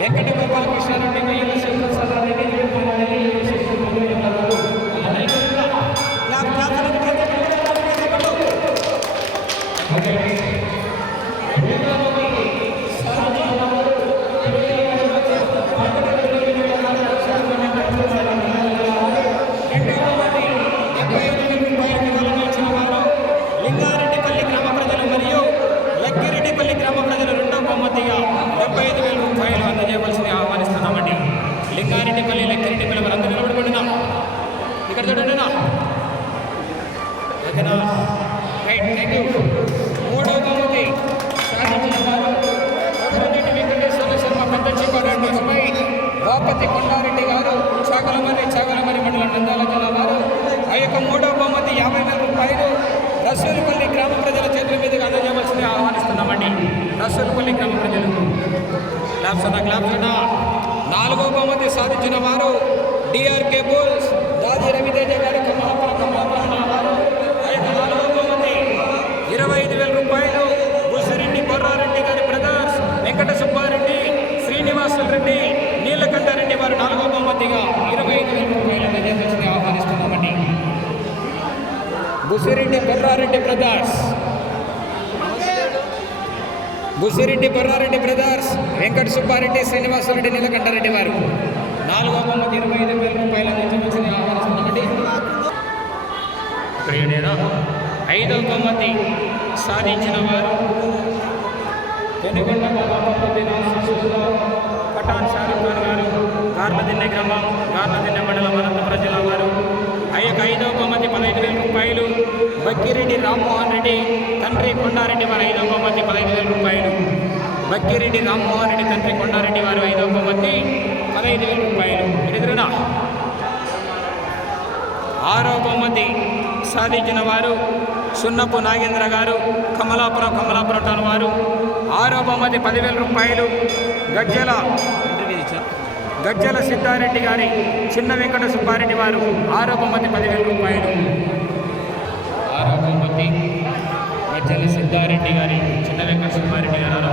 వెంకట గోపాలకృష్ణారెడ్డి వెయ్యి శివప్రసాదరెడ్డి లింగారెడ్డిపల్లి గ్రామ ప్రజలు మరియు లక్కిరెడ్డిపల్లి గ్రామ ప్రజలు రెండవ బహుమతిగా 75,000 రూపాయలు అందజేయవలసింది ఆహ్వానిస్తున్నామండి. లింగారెడ్డిపల్లి లక్కిరెడ్డిపల్లి వారందరూ నిలబడుకుంటున్నా ఇక్కడ చూడండినా ఓకేనా రైట్ థ్యాంక్ యూ. మూడవ బహుమతి సాధించిన వారు కోటరెడ్డి వెంకటేశ్వర శర్మ పెద్ద చిప్పపై బాపతి కొండారెడ్డి గారు చాగలమర్రి మండలం నంద్యాల జిల్లా వారు ఆ యొక్క మూడవ బహుమతి 50,000 రూపాయలు రసూలుపల్లి గ్రామ ప్రజల చేతుల మీదుగా అందజేయవలసింది ఆహ్వానిస్తున్నామండి. రసూలుపల్లి గ్రామ ప్రజలు క్లాప్సనా. నాలుగవ బహుమతి సాధించిన వారు డిఆర్కే బుల్స్ దాది రవితేజ గారి కమలాపురం వారు ఆ యొక్క నాలుగవ బహుమతి 25,000 రూపాయలు బుసిరెడ్డి బొర్రారెడ్డి గారి బ్రదర్స్ వెంకట సుబ్బారెడ్డి శ్రీనివాసులు రెడ్డి నీలకంఠారెడ్డి వారు నాలుగవ బహుమతిగా 25,000 రూపాయలు అందజేయవలసింది ఆహ్వానిస్తున్నామండి. బుసిరెడ్డి బొర్రారెడ్డి బ్రదర్స్ వెంకట సుబ్బారెడ్డి శ్రీనివాసరెడ్డి నీలకంఠారెడ్డి వారు నాలుగవ బహుమతి 25,000 రూపాయలు అందించవలసింది ఆహ్వానిస్తున్నామండి. ఐదవ బహుమతి సాధించిన వారు పెనుగొండ పఠాన్ షారుఖ్ ఖాన్ గారు గార్లదిన్నె గ్రామం గార్లదిన్నె మండలం అనంతపురం జిల్లా వారు ఆ యొక్క ఐదవ బహుమతి 15,000 రూపాయలు బక్కిరెడ్డి రామ్మోహన్ రెడ్డి తండ్రి కొండారెడ్డి వారు ఐదవ బహుమతి 15,000 రూపాయలు బక్కిరెడ్డి రామ్మోహన్ రెడ్డి తండ్రి కొండారెడ్డి వారు ఐదవ బహుమతి 15,000 రూపాయలు. ఎదురునా ఆరవ బహుమతి సాధించిన వారు సున్నపు నాగేంద్ర గారు కమలాపురం టౌన్ వారు ఆరవ బహుమతి 10,000 రూపాయలు గజ్జల సిద్ధారెడ్డి గారి చిన్న వెంకట సుబ్బారెడ్డి వారు ఆరవ బహుమతి 10,000 రూపాయలు. ఆరవ బహుమతి గజ్జల సిద్ధారెడ్డి గారి చిన్న వెంకట సుబ్బారెడ్డి గారు